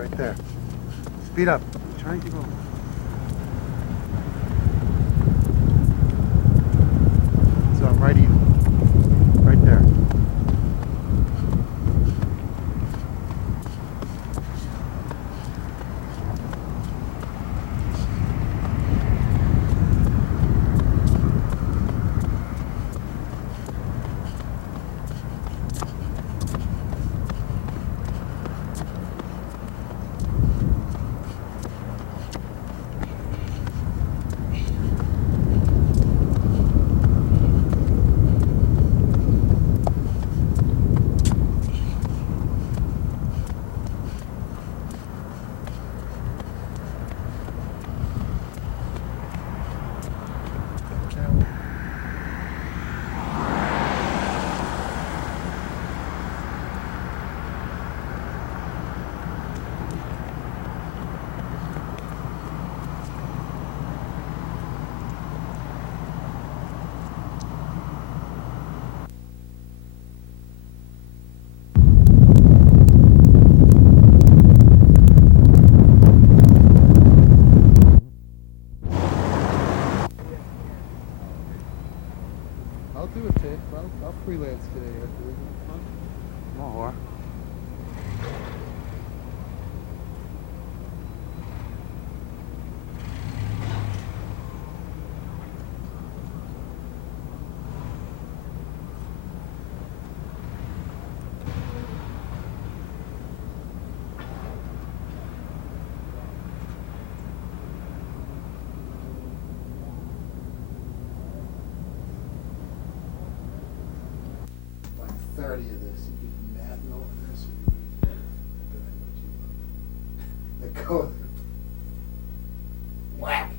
right there. Speed up. Try and keep going. So right even. Right there. I'll do it, Tay. I'll freelance today after this. More. Like 30 of this. You keep napping over this. Let go of it. Whack.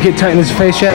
Get tight in his face yet?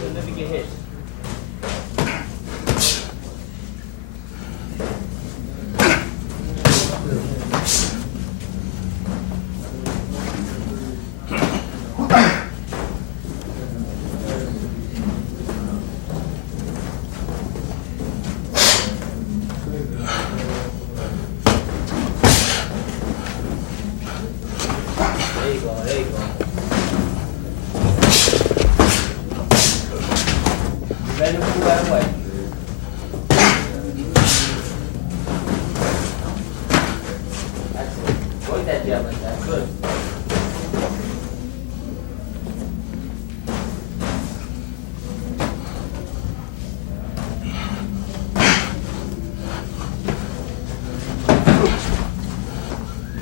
You'll never get hit. There you go, there you go. You ready to move right away? That's it. Work that jab like that. Good.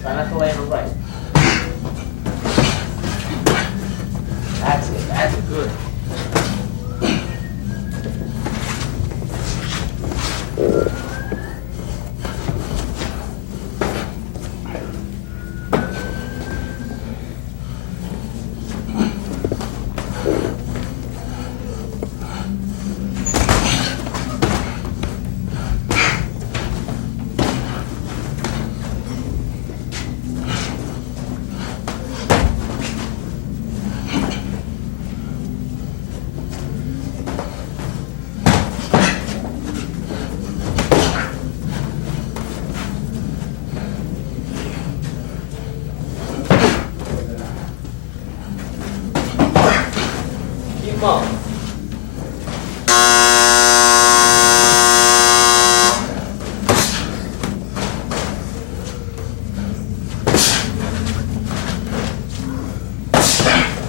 Try not to land on right. That's it. That's good. Keep 'em up.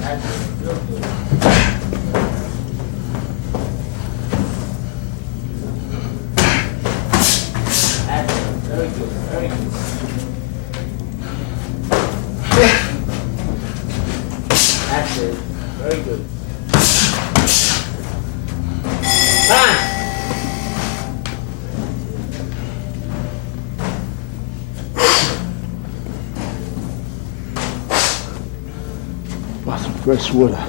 That's it. Real good. That's it. Very good. Very good. That's it. Very good. Time. Bought some fresh water.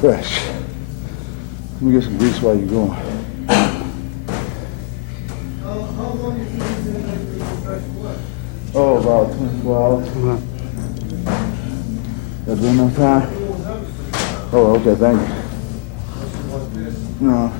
Fresh. Let me get some grease while you're going. Oh, about 24 hours. That's enough time? Oh, okay, thank you. No.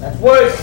That's work.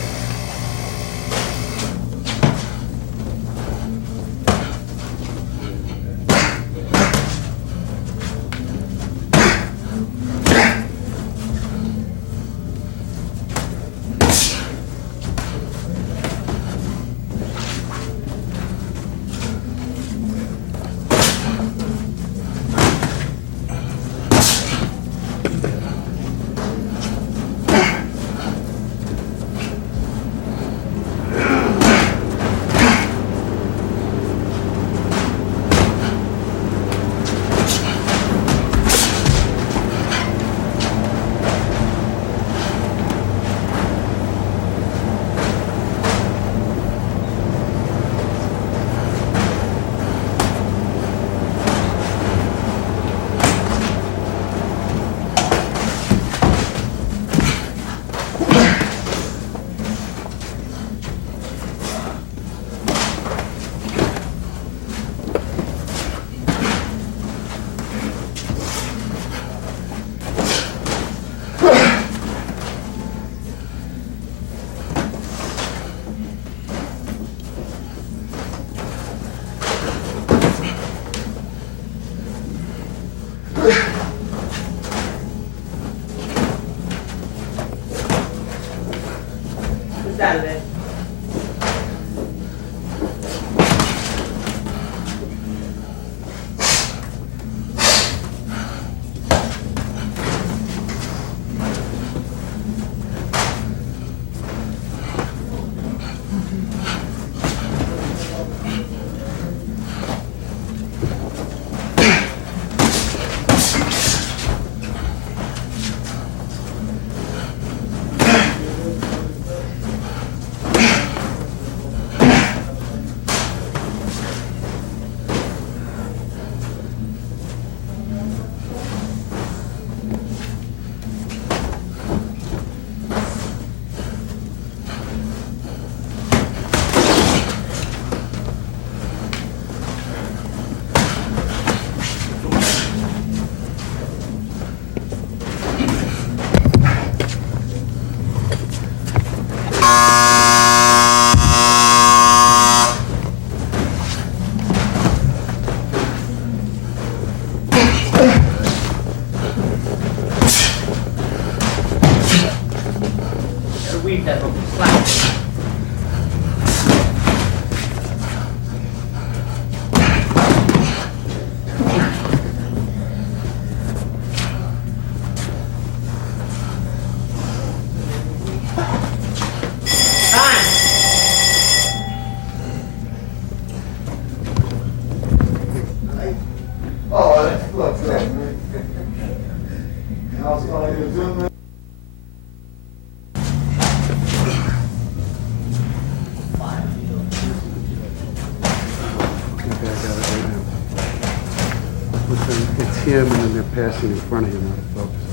him and then they're passing in front of him out of focus.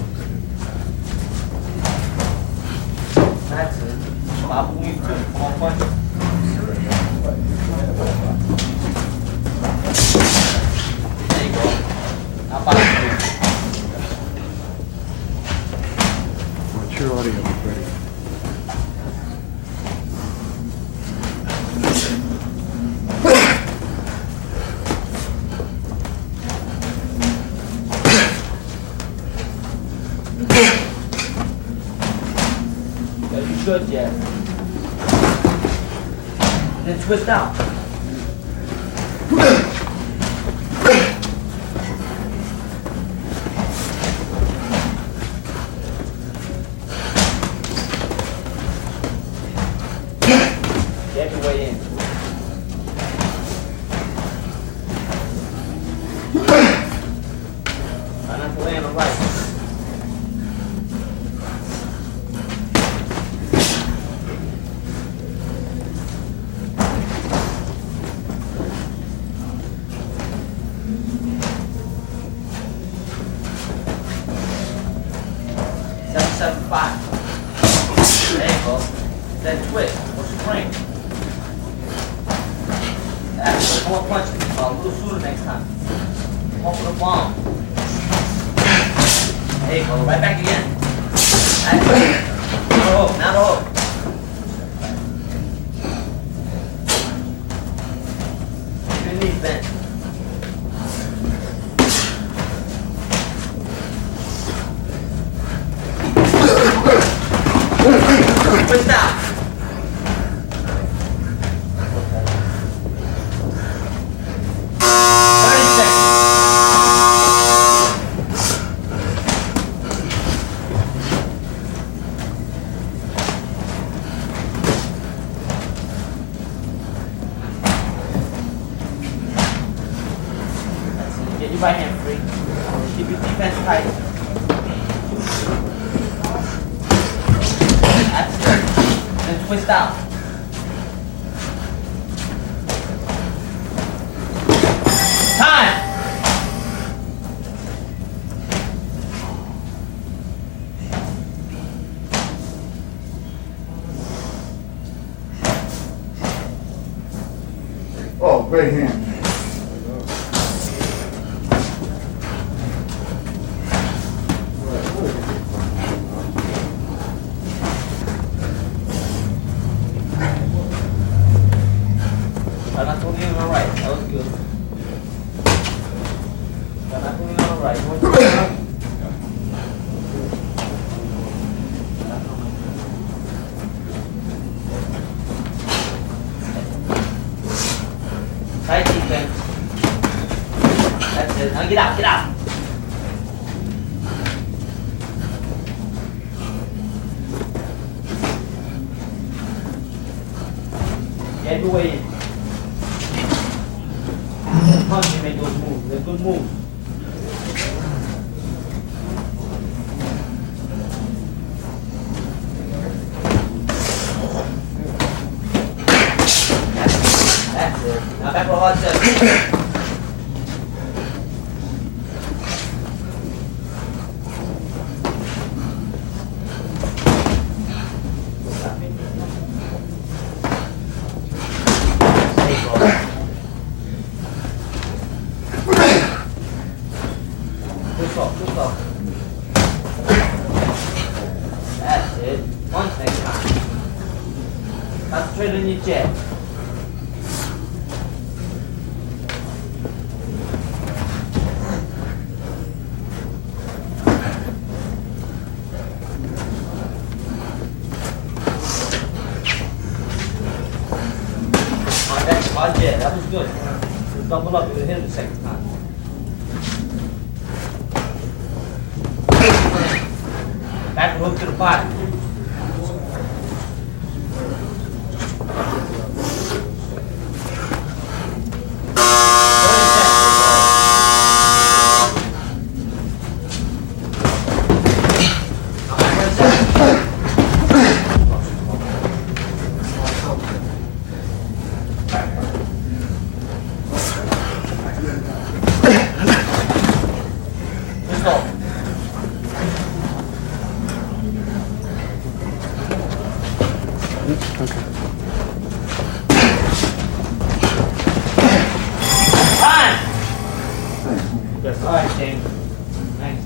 That's it. Bob, we need to come on, punch. There you go. Now, Bob, Watch your audio, ready. good, Jeff. Then twist out. Get your way in. Try not to lay on the right. There you go. Then twist or spring. That's it. Come on, punch me. A little sooner next time. Come on for the bomb. There you go. Right back again. That's it. Now the hook. Now the hook. Keep your knees bent. Twist out. 30 seconds. That's it. Get your right hand free. Keep your defense tight. That's it. Then twist out. Time. Oh, great hand. Try not to lean on the right. That was good. Try not to lean on the right. Tight defense. That's it. Now get out. Get out. Get your way in. Punch and make those moves. They're good moves. That's it. Now back to a hard set. There you go. Push off, push off. That's it. Punch next time. Concentrate on your jab. Hard jab, that was good. Just double up, you would hit him the second time. Back hook to the body. Yes. All right, James. Thanks.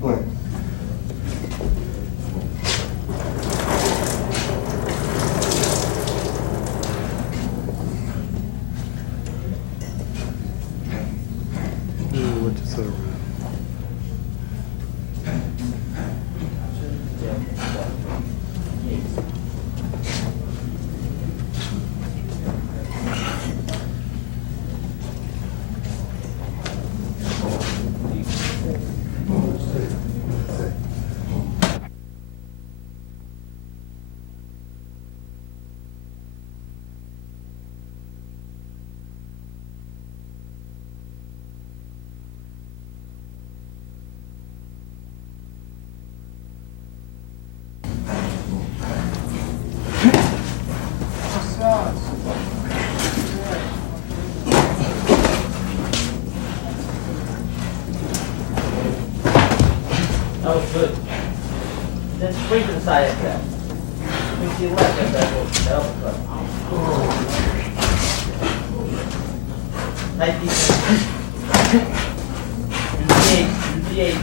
Go ahead. What to say? That was good. Then squeeze inside of that. Squeeze to your left at that uppercut. Tight defense. Use the eight.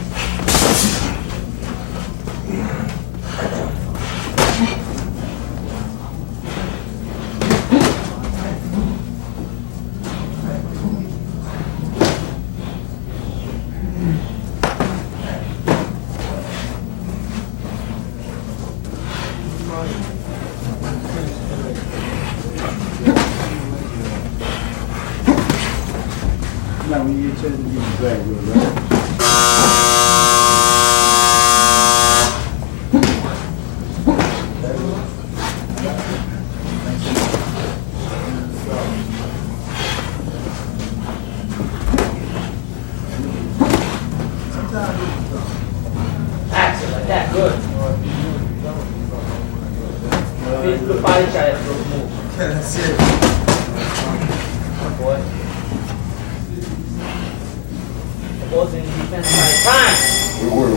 Now, when you turn to use the drag wheel, right? Action like that, good. Please good body shot after those moves. That's it. Boy. The ball's in defense side. Time! We will.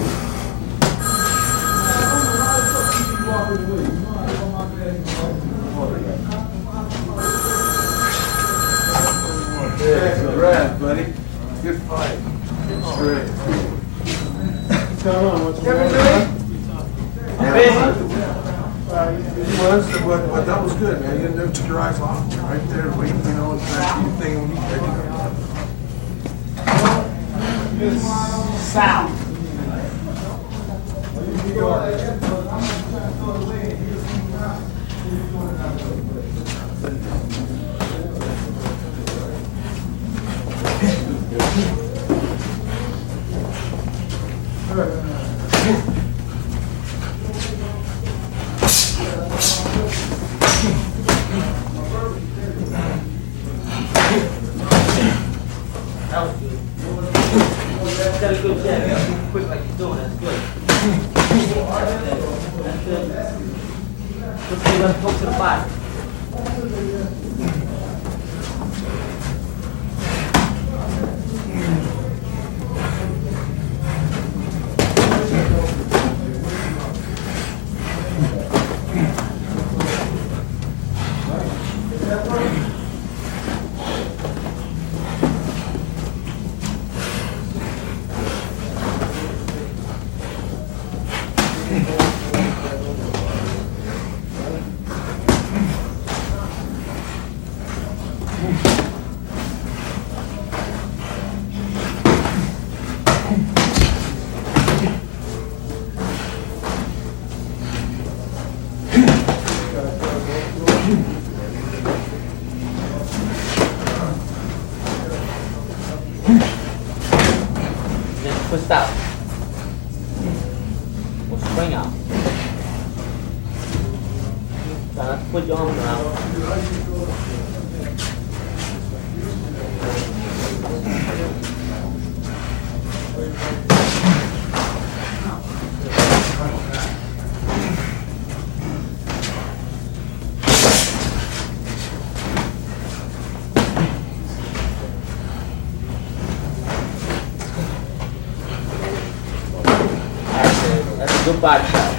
Yeah, congrats, buddy. Good fight. Straight. What's going on? What's going on? Busy. But that was good, man. You never took your eyes off him. Right there, waiting, you know, that thing when he did it. Sound. That was good. That's got a good jab. Quick like you're doing. That's good. That's good. Let's see, let's go to the bottom. Then twist out. Or spring out. Try not to put your arms around. That's a good body shot.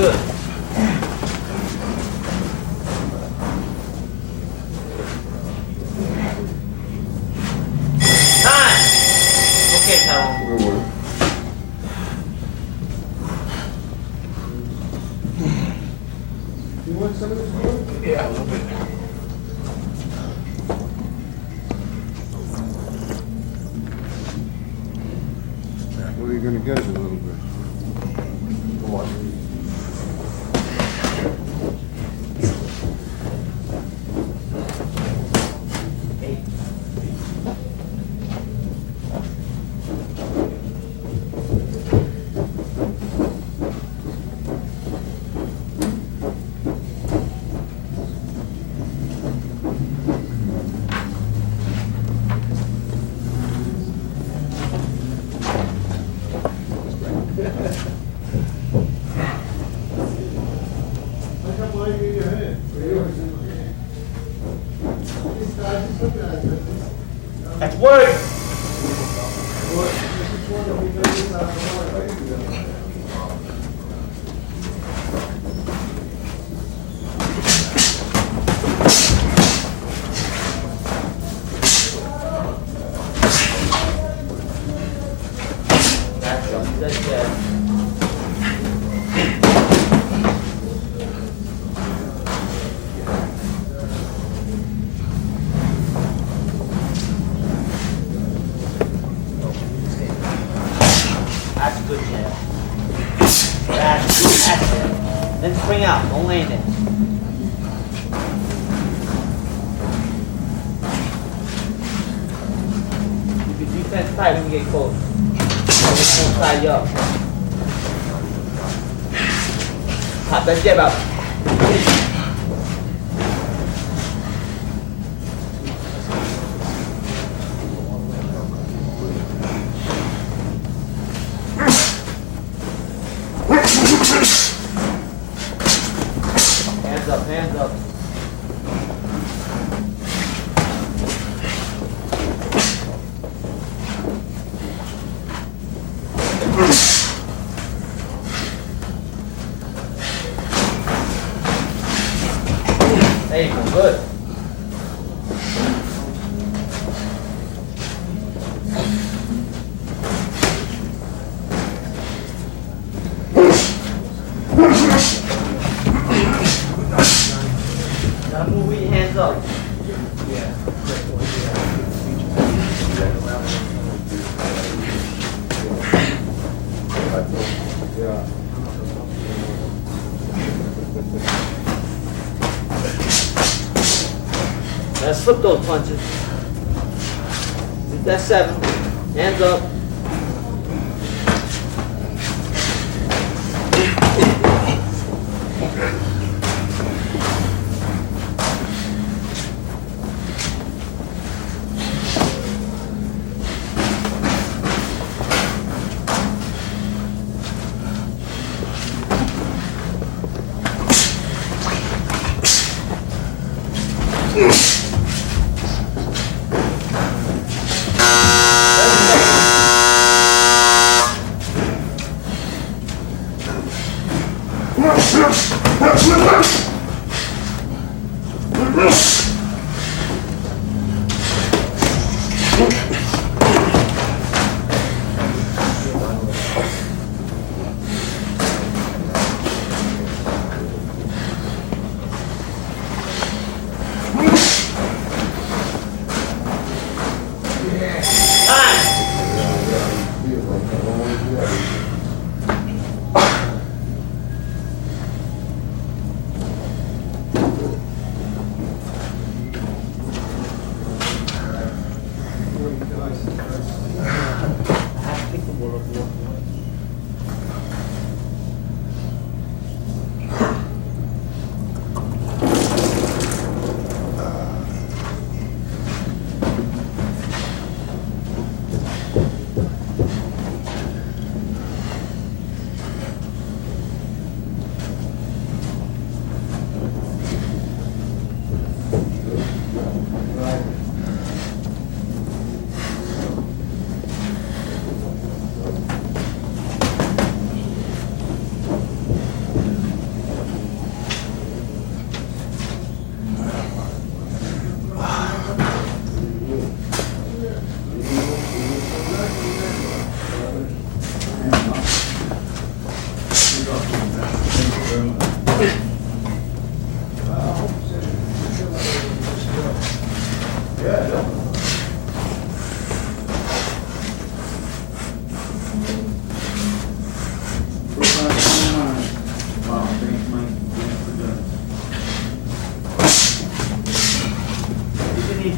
good. Time. Okay, Tyrone. Good work. You want some of this food? Yeah, a little bit. What are you gonna get us a little bit? What? Eight. How come mine in your hand? Yours in my hand. These guys, just look at it. That's work. What? Which one have we done this out of the way? That's good. That's good, Jeff. That's good. That's it. Then spring out. Don't land it. Keep your defense tight when you get close. Just won't tie you up. Pop that jab out. Hands up, hands up. There you go, good. Gotta move with your hands up. Yeah. Let's flip those punches. That's 7. Hands up.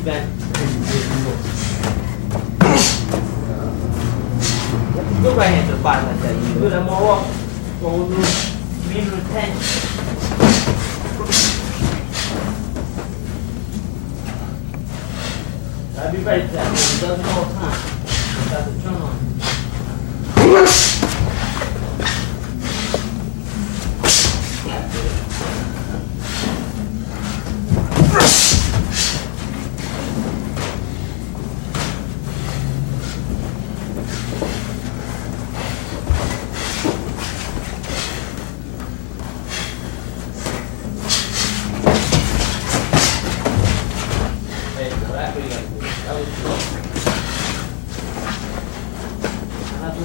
bent. Go right hand to the bottom like that. You do that more often. Go a little mean retention. Gotta be ready for that. It doesn't all the time. You got to turn on.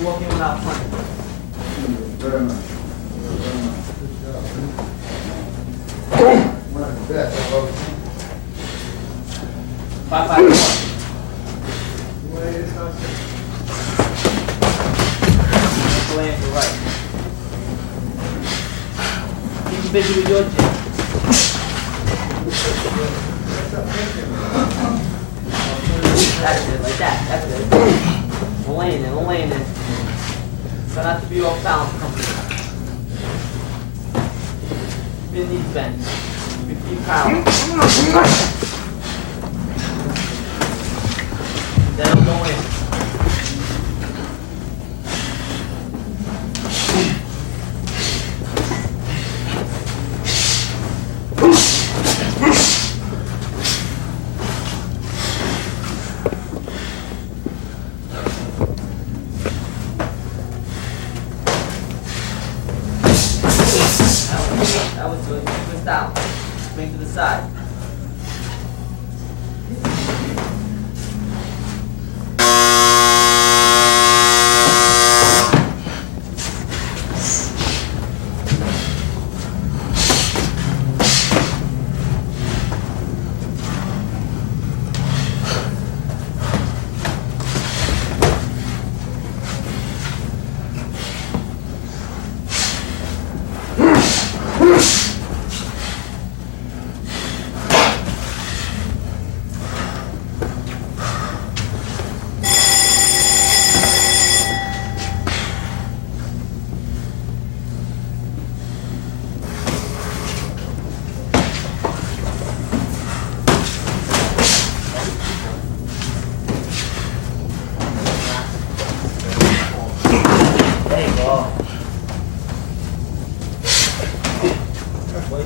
Walking without punching. Very much. One of the best I've ever seen. 5-5-1. Go in to right. Keep you busy with your gym. That's it, like that. That's it. Don't lay in there, don't lay in there. Try not to be off balance company. Keep your knees bent. Keep your feet power. Then go in. That was good. Twist down. Swing to the side.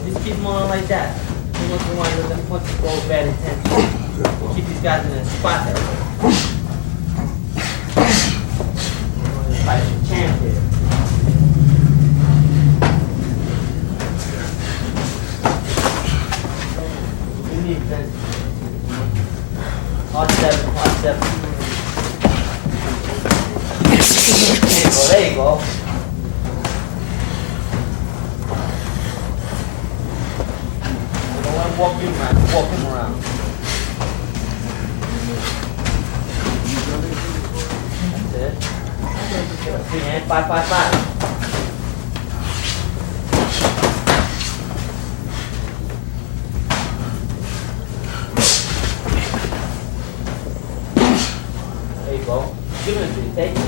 Just keep them on like that. Once in a while, let them punches go bad intense. Keep these guys in a spot there. Fight some champ here. We need that. Hard 7, hard 7. There you go. Walk him around. Walk him around. That's it. Free hand, 5-5-5. There you go. Give it to you. Take it.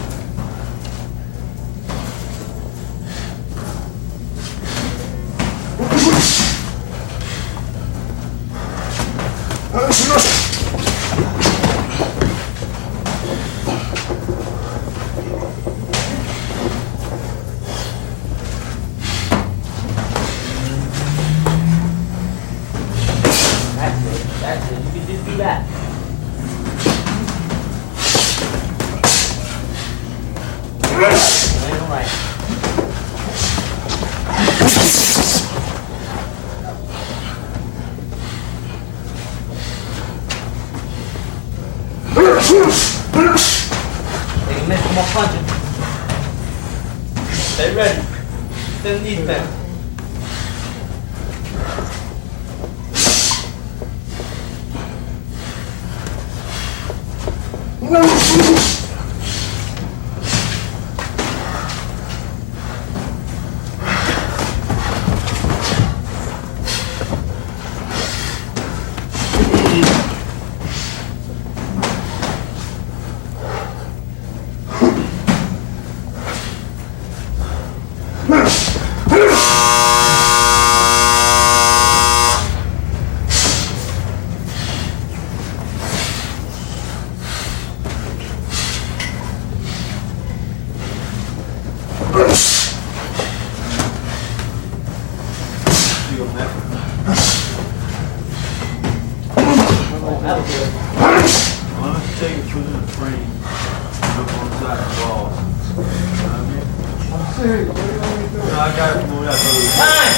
That's it. You can just do that. Land right. They can miss some more punches. Stay ready. Stay knees bent. See, what do you want me to do? No, I got it from when I told you. Time!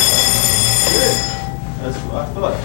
That's what I thought.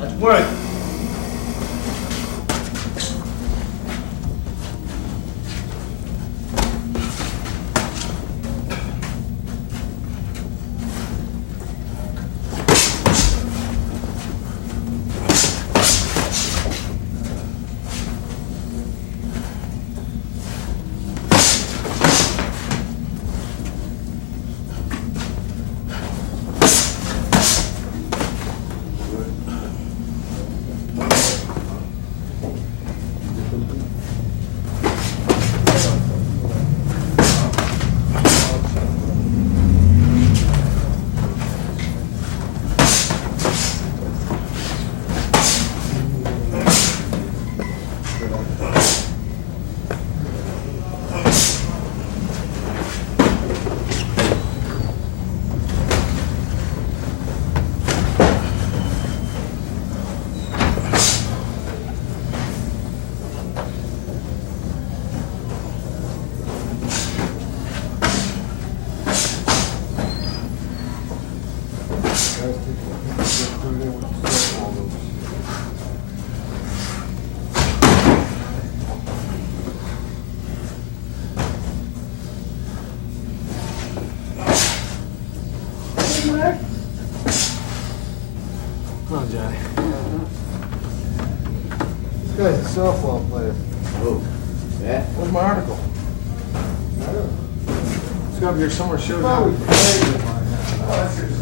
Let's work. Come on, Johnny. This guy's a softball player. Oh, yeah? Where's my article? It's got to be here somewhere. Showed Probably up. played in my house. Oh, that's yours.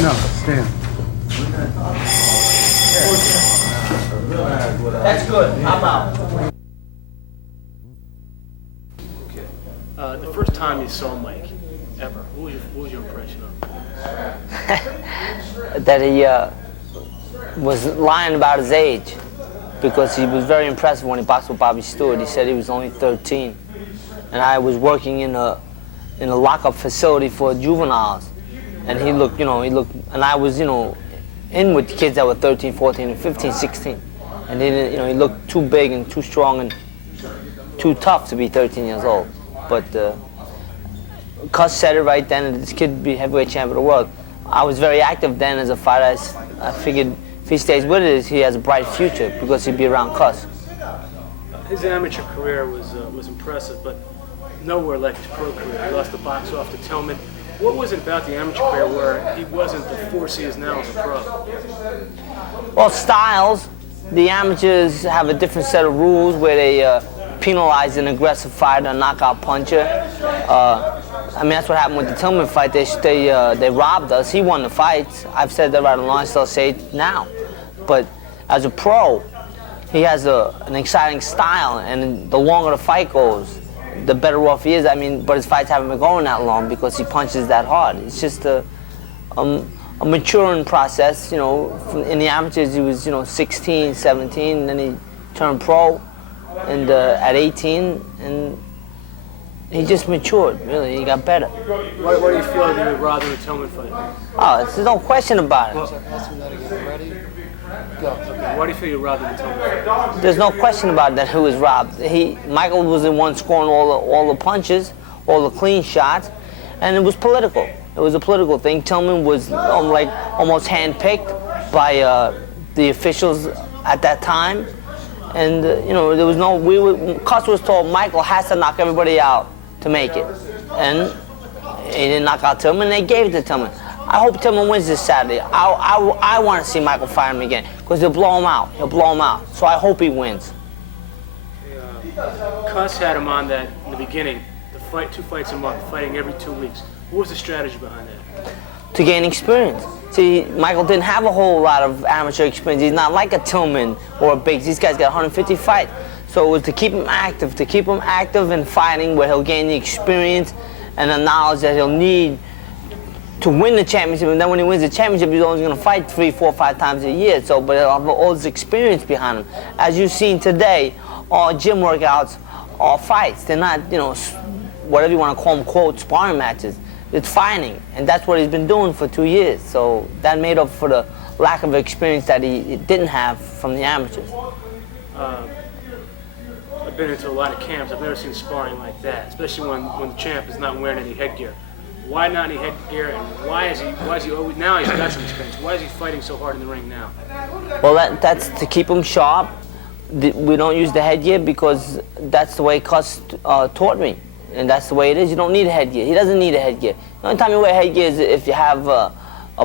No, stand. That's good. I'm out. The first time you saw Mike, ever, what was your impression of him? That he was lying about his age, because he was very impressive when he boxed with Bobby Stewart. He said he was only 13, and I was working in a lockup facility for juveniles, and he looked, and I was, in with kids that were 13, 14, and 15, 16, and he didn't, he looked too big and too strong and too tough to be 13 years old. But Cus said it right then, and this kid would be heavyweight champion of the world. I was very active then as a fighter. I figured if he stays with it, he has a bright future because he'd be around Cus. His amateur career was impressive, but nowhere like his pro career. He lost the box off to Tillman. What was it about the amateur career where he wasn't the force he is now as a pro? Well, styles. The amateurs have a different set of rules where they penalize an aggressive fighter, a knockout puncher. I mean, that's what happened with the Tillman fight. They robbed us. He won the fight. I've said that right along. I still say it now. But as a pro, he has an exciting style, and the longer the fight goes, the better off he is. I mean, but his fights haven't been going that long because he punches that hard. It's just a maturing process. You know, in the amateurs he was 16, 17, and then he turned pro, and at 18, and he just matured. Really, he got better. Why do you feel that you would rather a Tillman fight? Oh, there's no question about it. Ask me that again. Ready? Go. Okay, why do you feel you'd rather a Tillman fight? There's no question about that. Who was robbed? Michael was the one scoring all the punches, all the clean shots, and it was political. It was a political thing. Tillman was like almost handpicked by the officials at that time, and there was no. Cuss was told Michael has to knock everybody out to make it, and he didn't knock out Tillman. They gave it to Tillman. I hope Tillman wins this Saturday. I want to see Michael fight him again because he'll blow him out. He'll blow him out. So I hope he wins. Cuss had him on that in the beginning. The fight, 2 fights a month, fighting every 2 weeks. What was the strategy behind that? To gain experience. See, Michael didn't have a whole lot of amateur experience. He's not like a Tillman or a Biggs. These guys got 150 fights. So it was to keep him active in fighting where he'll gain the experience and the knowledge that he'll need to win the championship. And then when he wins the championship, he's only going to fight 3, 4, 5 times a year. So, but he'll have all this experience behind him. As you've seen today, all gym workouts, all fights. They're not, whatever you want to call them, quote, sparring matches. It's fighting, and that's what he's been doing for 2 years. So that made up for the lack of experience that he didn't have from the amateurs. I've been into a lot of camps. I've never seen sparring like that, especially when the champ is not wearing any headgear. Why not any headgear, and why is he always, now he's got some experience, why is he fighting so hard in the ring now? Well, that's to keep him sharp. We don't use the headgear because that's the way Cuss taught me. And that's the way it is. You don't need a headgear. He doesn't need a headgear. The only time you wear headgear is if you have a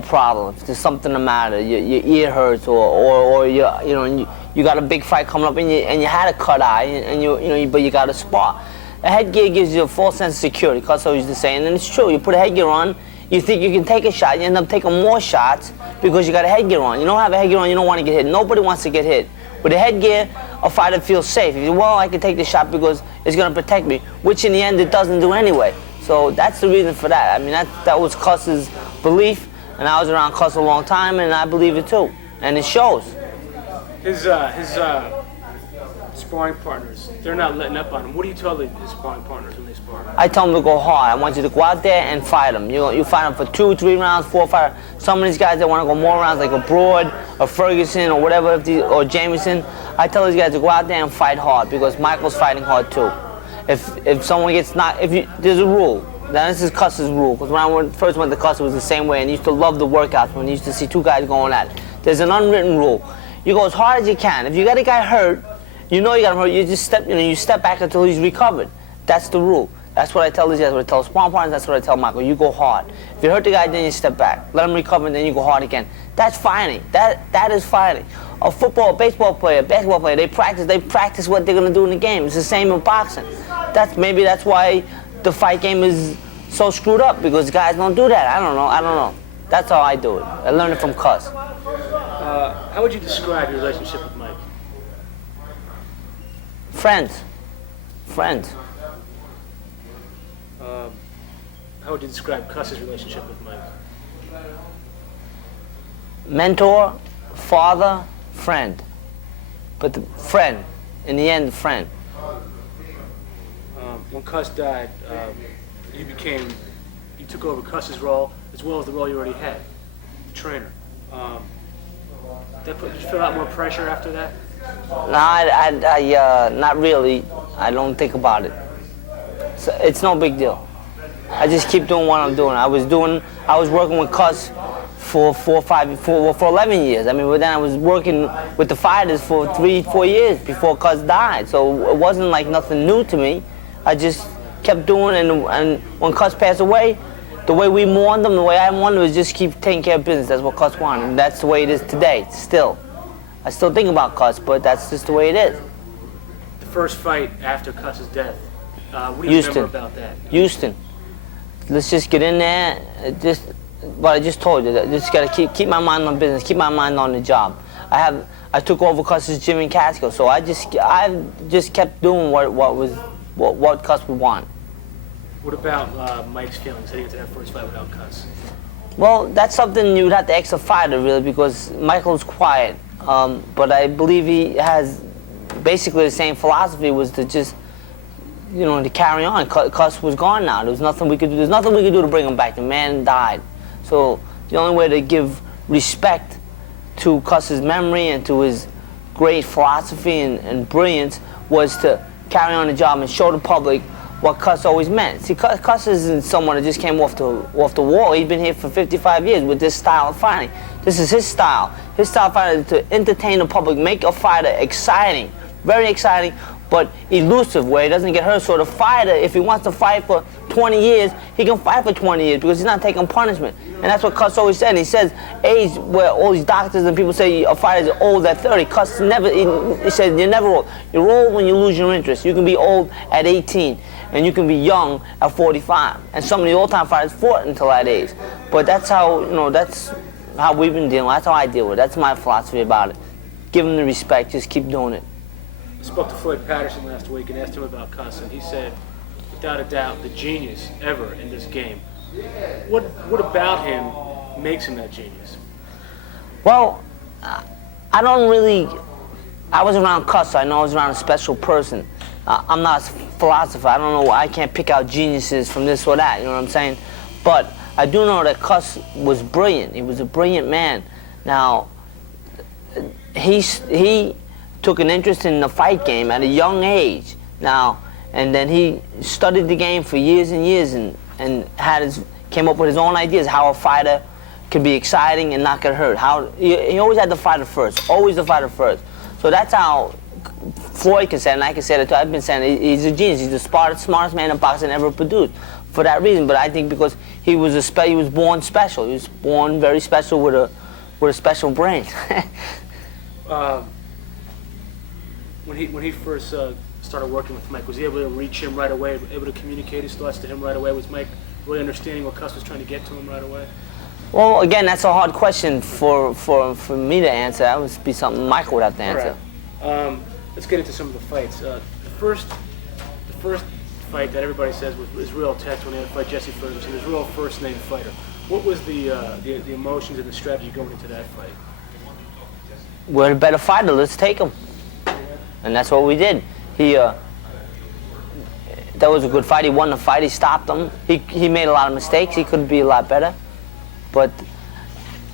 problem, if there's something the matter, your ear hurts, or you got a big fight coming up and you had a cut eye and but you got a spot. A headgear gives you a false sense of security. Cuss always used to say, and it's true. You put a headgear on, you think you can take a shot, you end up taking more shots because you got a headgear on. You don't have a headgear on, you don't want to get hit. Nobody wants to get hit. With a headgear, a fighter feels safe. Well, I can take the shot because it's going to protect me, which in the end it doesn't do anyway. So that's the reason for that. I mean, that was Cuss's belief, and I was around Cuss a long time, and I believe it too, and it shows. His sparring partners, they're not letting up on him. What do you tell his sparring partners when they spar? I tell them to go hard. I want you to go out there and fight them. You fight them for 2, 3 rounds, 4, 5. Some of these guys that want to go more rounds, like a Broad, or Ferguson, or whatever, or Jameson. I tell these guys to go out there and fight hard because Michael's fighting hard too. If someone gets knocked, there's a rule. Now this is Cuss's rule, because when I first went to Cuss, it was the same way, and he used to love the workouts when he used to see 2 guys going at it. There's an unwritten rule. You go as hard as you can. If you got a guy hurt, you got him hurt, you just step back until he's recovered. That's the rule. That's what I tell these guys. What I tell sparring partners, that's what I tell Michael. You go hard. If you hurt the guy, then you step back. Let him recover, and then you go hard again. That's fighting. That is fighting. A football, baseball player, basketball player, they practice what they're gonna do in the game. It's the same in boxing. Maybe that's why the fight game is so screwed up, because guys don't do that. I don't know. That's how I do it. I learned it from Cuss. How would you describe your relationship with Mike? Friends. How would you describe Cuss's relationship with Mike? Mentor, father, friend. But the friend, in the end, friend. When Cuss died, you took over Cuss's role as well as the role you already had, the trainer. Did you feel a lot more pressure after that? No, I not really. I don't think about it. It's no big deal. I just keep doing what I'm doing. I was working with Cuss for 11 years. I mean, but then I was working with the fighters for 3, 4 years before Cuss died. So it wasn't like nothing new to me. I just kept doing, and when Cuss passed away, the way we mourned him, the way I mourned him, was just keep taking care of business. That's what Cuss wanted, and that's the way it is today, still. I still think about Cuss, but that's just the way it is. The first fight after Cuss's death, what do you remember about that? Houston. Let's just get in there. What I just told you, just gotta keep my mind on business, keep my mind on the job. I took over Cuss's gym in Catskill, so I just kept doing what Cuss would want. What about Mike's feelings heading into that first fight without Cuss? Well, that's something you would have to ask the fighter, really, because Michael's quiet. But I believe he has basically the same philosophy, was to just, to carry on. Cuss was gone now. There was nothing we could do. There's nothing we could do to bring him back. The man died. So the only way to give respect to Cuss's memory and to his great philosophy and brilliance was to carry on the job and show the public what Cuss always meant. See, Cuss isn't someone that just came off the wall. He's been here for 55 years with this style of fighting. This is his style. His style of fighting is to entertain the public, make a fighter exciting, very exciting, but elusive, where he doesn't get hurt. So the fighter, if he wants to fight for 20 years, he can fight for 20 years because he's not taking punishment. And that's what Cuss always said. And he says age, where all these doctors and people say a fighter is old at 30. Cuss never, he said, you're never old. You're old when you lose your interest. You can be old at 18, and you can be young at 45. And some of the old-time fighters fought until that age. But that's how, that's how we've been dealing. That's how I deal with it. That's my philosophy about it. Give him the respect. Just keep doing it. I spoke to Floyd Patterson last week and asked him about Cuss, and he said, without a doubt, the genius ever in this game. What about him makes him that genius? Well, I was around Cuss, so I know I was around a special person. I'm not a philosopher. I don't know. I can't pick out geniuses from this or that, you know what I'm saying? But I do know that Cuss was brilliant. He was a brilliant man. Now, he took an interest in the fight game at a young age. Now, and then he studied the game for years and years and came up with his own ideas how a fighter could be exciting and not get hurt. He always had the fighter first, always the fighter first. So that's how Floyd can say it, and I can say it too. I've been saying he's a genius. He's the smartest man in boxing ever produced for that reason. But I think because he was born special. He was born very special with a special brain. When he first started working with Mike, was he able to reach him right away, able to communicate his thoughts to him right away? Was Mike really understanding what Cuss was trying to get to him right away? Well, again, that's a hard question for me to answer. That would be something Michael would have to answer. All right. Let's get into some of the fights. The first fight that everybody says was Israel Test when he had to fight Jesse Ferguson. He was a real first-name fighter. What was the emotions and the strategy going into that fight? We're the better fighter. Let's take him. And that's what we did. That was a good fight. He won the fight. He stopped him. He made a lot of mistakes. He could be a lot better. But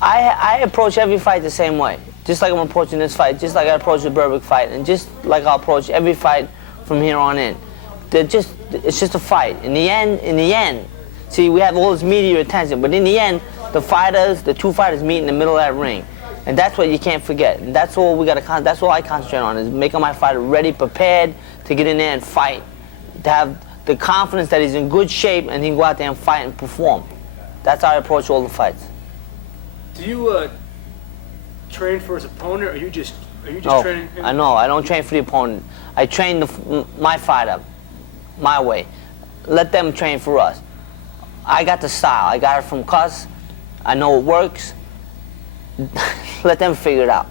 I approach every fight the same way. Just like I'm approaching this fight, just like I approached the Berbick fight, and just like I'll approach every fight from here on in. It's just a fight. In the end, see, we have all this media attention, but in the end, the two fighters meet in the middle of that ring. And that's what you can't forget. And that's all that's all I concentrate on, is making my fighter ready, prepared to get in there and fight. To have the confidence that he's in good shape and he can go out there and fight and perform. That's how I approach all the fights. Do you train for his opponent, or are you just training him? I know. I don't train for the opponent. I train my fighter my way. Let them train for us. I got the style. I got it from Cuss. I know it works. Let them figure it out.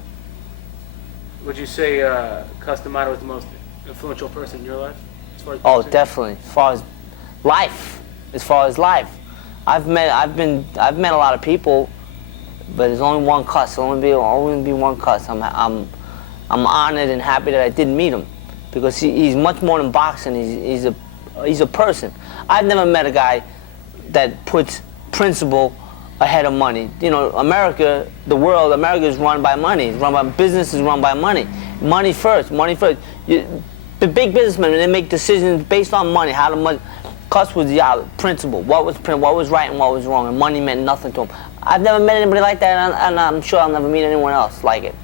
Would you say Cuss D'Amato was the most influential person in your life? As far as Oh, boxing? definitely. As far as life. I've met a lot of people, but there's only one Cuss. There'll only be one Cuss. I'm honored and happy that I did meet him, because he's much more than boxing. He's a person. I've never met a guy that puts principle ahead of money. America is run by money. It's run by business. Is run by money. Money first. The big businessmen, they make decisions based on money. How the money. Cuss was the principle. What was right and what was wrong, and money meant nothing to him. I've never met anybody like that, and I'm sure I'll never meet anyone else like it.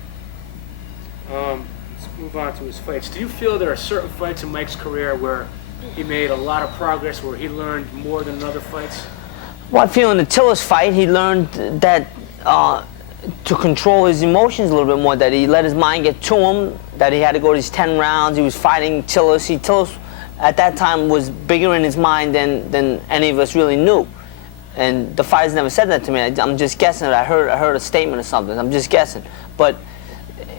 Let's move on to his fights. Do you feel there are certain fights in Mike's career where he made a lot of progress, where he learned more than in other fights? Well, I feel in the Tillis fight, he learned that to control his emotions a little bit more, that he let his mind get to him, that he had to go these 10 rounds. He was fighting Tillis. Tillis at that time was bigger in his mind than any of us really knew. And the fighters never said that to me. I'm just guessing. I heard a statement or something. I'm just guessing. But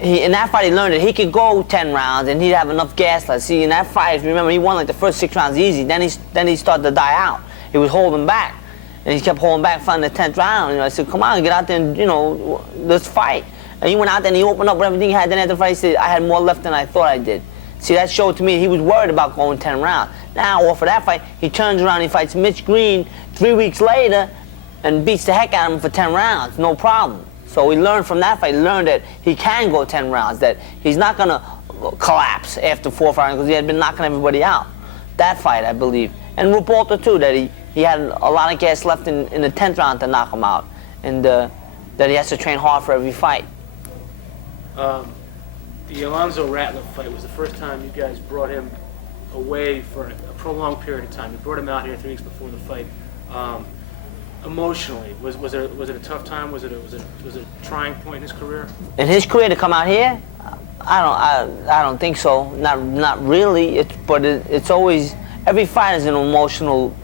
in that fight he learned that he could go 10 rounds and he'd have enough gas left. See, in that fight, remember, he won like the first 6 rounds easy. Then he started to die out. He was holding back, and he kept holding back from the 10th round. You know, I said, come on, get out there and, you know, let's fight. And he went out there and he opened up with everything he had. Then after the fight, he said, I had more left than I thought I did. See, that showed to me he was worried about going 10 rounds. Now, off of that fight, he turns around and he fights Mitch Green 3 weeks later and beats the heck out of him for 10 rounds, no problem. So we learned from that fight, he learned that he can go 10 rounds, that he's not going to collapse after 4 rounds because he had been knocking everybody out. That fight, I believe. And with Walter, too, that he had a lot of gas left in the 10th round to knock him out, and that he has to train hard for every fight. The Alonzo Ratliff fight was the first time you guys brought him away for a prolonged period of time. You brought him out here 3 weeks before the fight. Emotionally, was it a tough time? Was it a trying point in his career? In his career to come out here, I don't think so. Not really. It's always, every fight is an emotional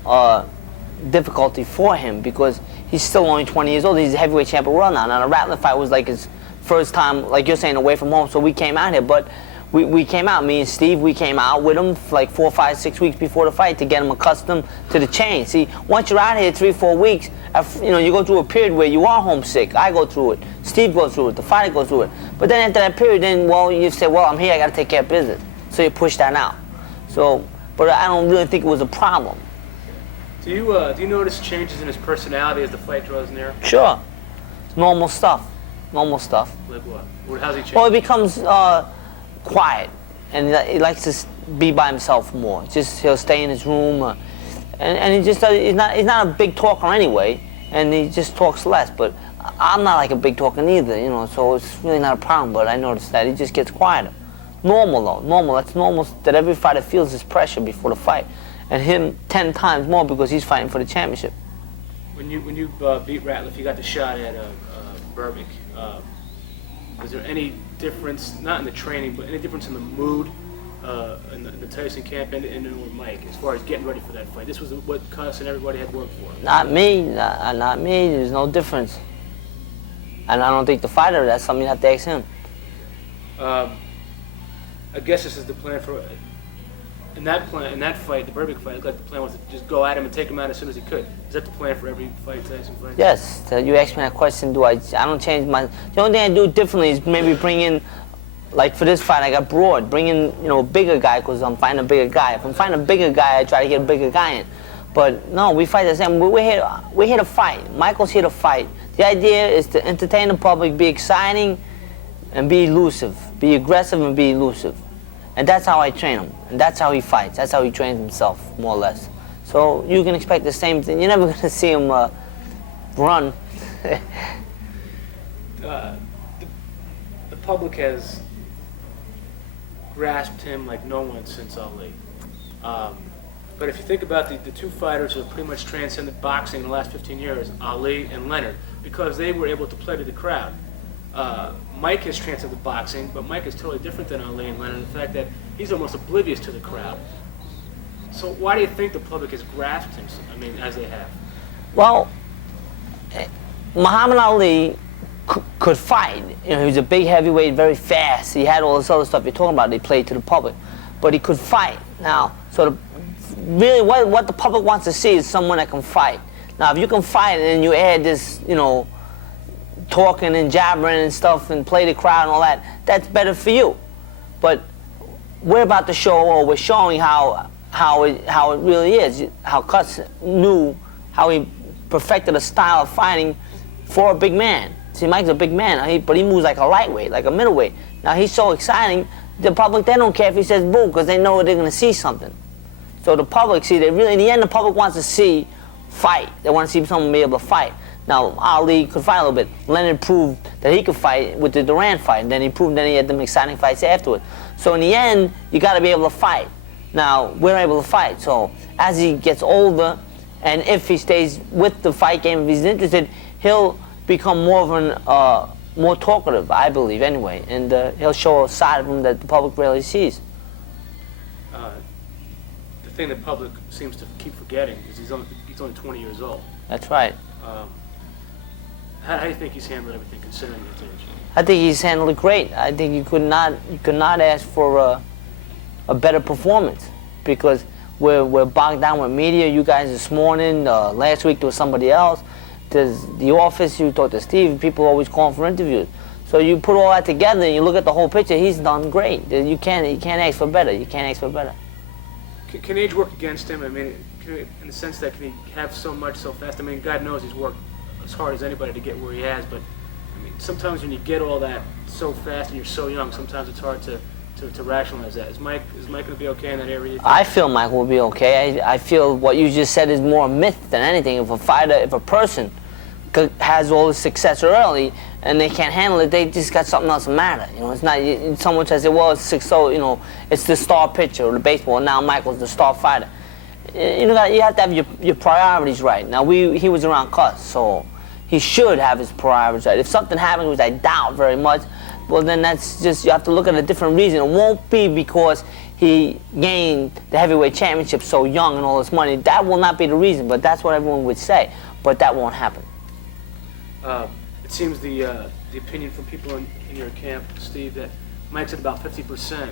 difficulty for him because he's still only 20 years old. He's a heavyweight champion world now. Now the Ratliff fight was like his first time, like you're saying, away from home. So we came out here, but we came out. Me and Steve, we came out with him for like 4, 5, 6 weeks before the fight to get him accustomed to the chain. See, once you're out here 3, 4 weeks, you know, you go through a period where you are homesick. I go through it. Steve goes through it. The fighter goes through it. But then after that period, then you say, well, I'm here. I got to take care of business. So you push that out. So, but I don't really think it was a problem. Do you notice changes in his personality as the fight draws near? Sure, normal stuff. Normal stuff. Like what? How's he change? Well, he becomes quiet, and he likes to be by himself more. Just he'll stay in his room, and he just he's not a big talker anyway, and he just talks less. But I'm not like a big talker either, you know. So it's really not a problem. But I noticed that he just gets quieter. Normal though, normal. That's normal. That every fighter feels this pressure before the fight, and him 10 times more because he's fighting for the championship. When you beat Ratliff, you got the shot at Burbick. Was there any difference, not in the training, but any difference in the mood in the Tyson camp and with Mike as far as getting ready for that fight? This was what Cuss and everybody had worked for. Not me. Not me. There's no difference. And I don't think the fighter, that's something you have to ask him. I guess this is the plan for in that fight, the Burbick fight. It looked like the plan was to just go at him and take him out as soon as he could. Is that the plan for every fight Tyson fights? Yes. You asked me that question. I don't change my. The only thing I do differently is maybe bring in, like for this fight, I got Broad. Bring in, you know, a bigger guy because I'm fighting a bigger guy. If I'm fighting a bigger guy, I try to get a bigger guy in. But no, we fight the same. We're here to fight. Michael's here to fight. The idea is to entertain the public, be exciting, and be elusive. Be aggressive and be elusive. And that's how I train him. And that's how he fights. That's how he trains himself, more or less. So you can expect the same thing. You're never going to see him run. The public has grasped him like no one since Ali. But if you think about the two fighters who have pretty much transcended boxing in the last 15 years, Ali and Leonard, because they were able to play to the crowd. Mike has transcended boxing, but Mike is totally different than Ali and Leonard in the fact that he's almost oblivious to the crowd. So why do you think the public has grasped him, as they have? Well, Muhammad Ali could fight. You know, he was a big heavyweight, very fast. He had all this other stuff you're talking about. They played to the public, but he could fight. Now, so really, what the public wants to see is someone that can fight. Now, if you can fight and then you add this, you know, talking and jabbering and stuff and play the crowd and all that, that's better for you. But we're about to show, or we're showing how it really is, how Cuss knew, how he perfected a style of fighting for a big man. See, Mike's a big man, but he moves like a lightweight, like a middleweight. Now, he's so exciting, the public, they don't care if he says boo, because they know they're going to see something. So the public, see, they really, in the end, the public wants to see fight. They want to see someone be able to fight. Now, Ali could fight a little bit. Leonard proved that he could fight with the Durant fight. And then he proved that he had them exciting fights afterward. So in the end, you got to be able to fight. Now, we're able to fight. So as he gets older, and if he stays with the fight game, if he's interested, he'll become more of an, more talkative, I believe, anyway. And he'll show a side of him that the public rarely sees. The thing the public seems to keep forgetting is he's only 20 years old. That's right. How do you think he's handled everything considering his age? I think he's handled it great. I think you could not ask for a better performance, because we're bogged down with media. You guys this morning, last week there was somebody else. There's the office, you talk to Steve, people always calling for interviews. So you put all that together and you look at the whole picture, he's done great. You can't ask for better. You can't ask for better. Can age work against him? I mean, in the sense that can he have so much so fast? I mean, God knows he's worked as hard as anybody to get where he has, but I mean, sometimes when you get all that so fast and you're so young, sometimes it's hard to rationalize that. Is Mike going to be okay in that area? I feel Mike will be okay. I feel what you just said is more a myth than anything. If a person has all the success early and they can't handle it, they just got something else the matter. You know, it's not. Someone says, well, it's it's the star pitcher or the baseball. And now Michael's the star fighter. You know, you have to have your priorities right. Now he was around Cuss, so he should have his priorities right. If something happens, which I doubt very much, well then that's just, you have to look at a different reason. It won't be because he gained the heavyweight championship so young and all this money. That will not be the reason, but that's what everyone would say. But that won't happen. It seems the opinion from people in your camp, Steve, that Mike's at about 50%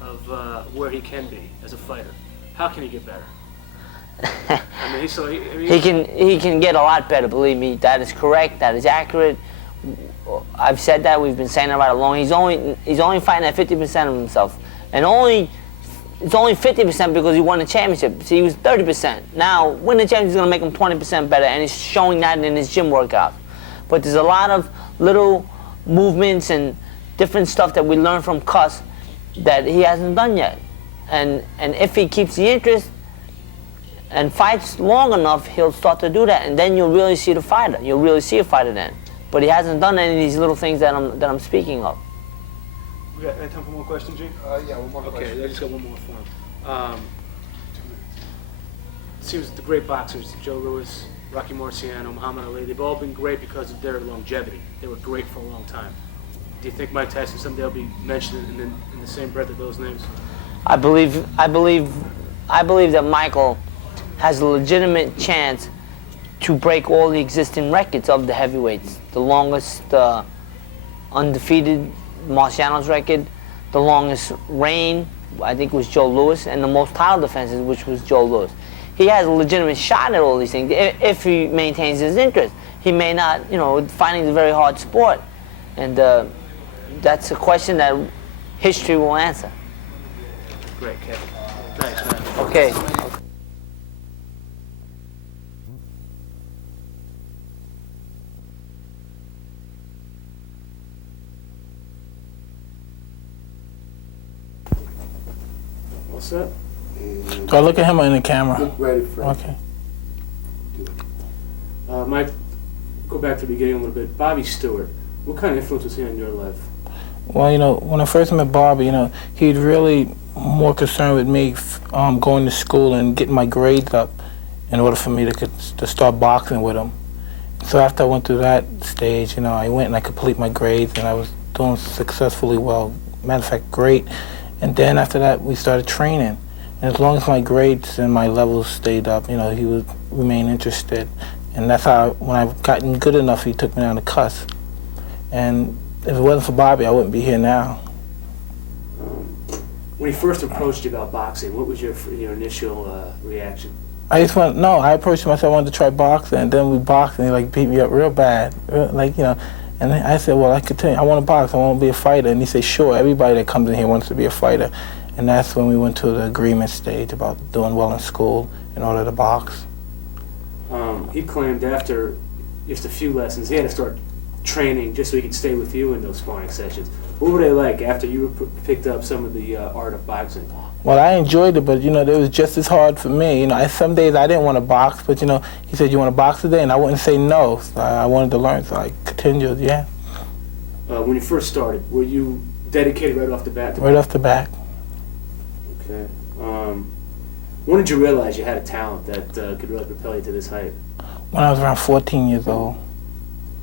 of where he can be as a fighter. How can he get better? I mean, he can get a lot better. Believe me, that is correct. That is accurate. I've said that. We've been saying that right along. He's only fighting at 50% of himself, and it's only 50% because he won the championship. See, he was 30%. Now, winning the championship is going to make him 20% better, and he's showing that in his gym workouts. But there's a lot of little movements and different stuff that we learned from Cuss that he hasn't done yet. And if he keeps the interest and fights long enough, he'll start to do that, and then you'll really see the fighter. You'll really see a fighter then. But he hasn't done any of these little things that I'm speaking of. We got any time for more questions, Gene? Yeah, one more question. Okay, I just got one more for him. It seems the great boxers, Joe Louis, Rocky Marciano, Muhammad Ali, they've all been great because of their longevity. They were great for a long time. Do you think Mike Tyson someday will be mentioned in the same breath of those names? I believe that Michael has a legitimate chance to break all the existing records of the heavyweights. The longest undefeated, Marciano's record, the longest reign, I think, was Joe Louis, and the most title defenses, which was Joe Louis. He has a legitimate shot at all these things if he maintains his interest. He may not, fighting is a very hard sport, and that's a question that history will answer. Great, Kevin. Thanks, man. Okay. What's up? Do I look at him in the camera? Look ready for it. Okay. Mike, go back to the beginning a little bit. Bobby Stewart, what kind of influence was he on your life? Well, when I first met Bobby, he'd really more concerned with me going to school and getting my grades up in order for me to start boxing with him. So after I went through that stage, I went and I completed my grades and I was doing successfully well. Matter of fact, great. And then after that, we started training. And as long as my grades and my levels stayed up, he would remain interested. And that's how, when I've gotten good enough, he took me down to Cuss. And if it wasn't for Bobby, I wouldn't be here now. When he first approached you about boxing, what was your initial reaction? I approached him, I said I wanted to try boxing, and then we boxed, and he beat me up real bad. And I said, well, I continue. I want to box. I want to be a fighter. And he said, sure, everybody that comes in here wants to be a fighter. And that's when we went to the agreement stage about doing well in school in order to box. He claimed after just a few lessons, he had to start training just so he could stay with you in those sparring sessions. What were they like after you picked up some of the art of boxing? Well, I enjoyed it, but, it was just as hard for me. Some days I didn't want to box, but, he said, you want to box today? And I wouldn't say no. So I wanted to learn, so I continued, yeah. When you first started, were you dedicated right off the bat? Right off the bat. Okay. When did you realize you had a talent that could really propel you to this height? When I was around 14 years old.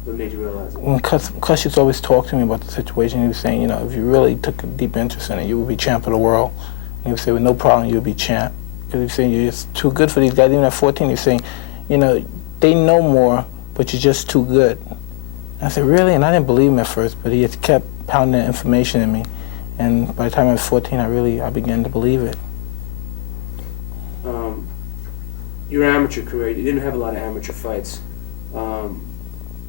What made you realize it? When Cuss used to always talk to me about the situation, he was saying, if you really took a deep interest in it, you would be champ of the world. And he would say, with no problem, you would be champ. Because he was saying, you're just too good for these guys. Even at 14, he was saying, they know more, but you're just too good. I said, really? And I didn't believe him at first, but he just kept pounding that information in me. And by the time I was 14, I began to believe it. Your amateur career, you didn't have a lot of amateur fights.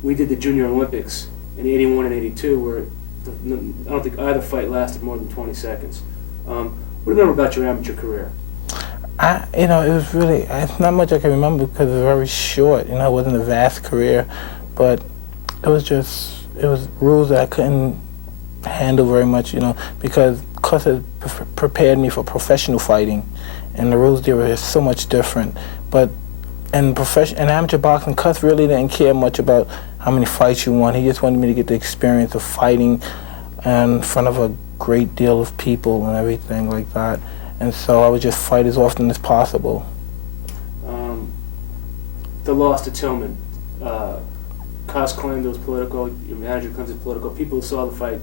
We did the Junior Olympics in 81 and 82 where I don't think either fight lasted more than 20 seconds. What do you remember about your amateur career? It was really, it's not much I can remember because it was very short. It wasn't a vast career, but it was rules that I couldn't handle very much, because Cuss had prepared me for professional fighting, and the rules there were just so much different. But in amateur boxing, Cuss really didn't care much about how many fights you won. He just wanted me to get the experience of fighting in front of a great deal of people and everything like that. And so I would just fight as often as possible. The loss to Tillman, Cuss claimed it was political, your manager claims it's political. People who saw the fight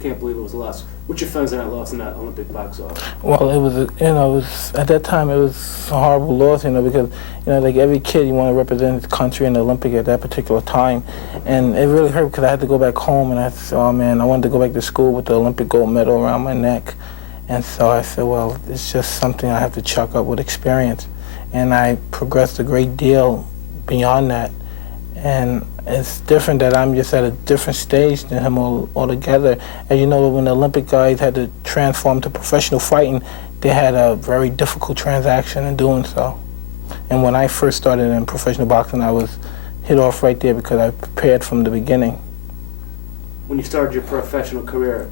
can't believe it was a loss. What's your feelings on that loss in that Olympic box off? Well, it was at that time it was a horrible loss, because like every kid, you want to represent the country in the Olympic at that particular time, and it really hurt because I had to go back home, and I said, oh man, I wanted to go back to school with the Olympic gold medal around my neck, and so I said, well, it's just something I have to chalk up with experience, and I progressed a great deal beyond that. And it's different that I'm just at a different stage than him altogether. And when the Olympic guys had to transform to professional fighting, they had a very difficult transaction in doing so. And when I first started in professional boxing, I was hit off right there because I prepared from the beginning. When you started your professional career,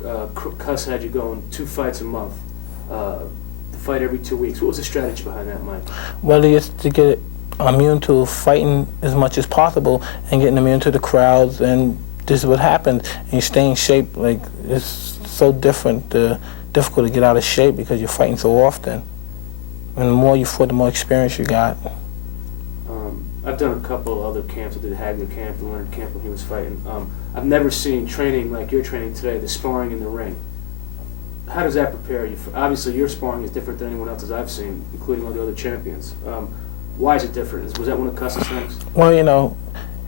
Cuss had you going 2 fights a month, to fight every 2 weeks. What was the strategy behind that, Mike? Well, just to get immune to fighting as much as possible and getting immune to the crowds, and this is what happened. And you stay in shape, like it's so difficult to get out of shape because you're fighting so often. And the more you fought, the more experience you got. I've done a couple other camps. I did Hagler camp, the Leonard camp when he was fighting. I've never seen training like you're training today, the sparring in the ring. How does that prepare you? Obviously, your sparring is different than anyone else's I've seen, including all the other champions. Why is it different? Was that one of Cuss's things? Well,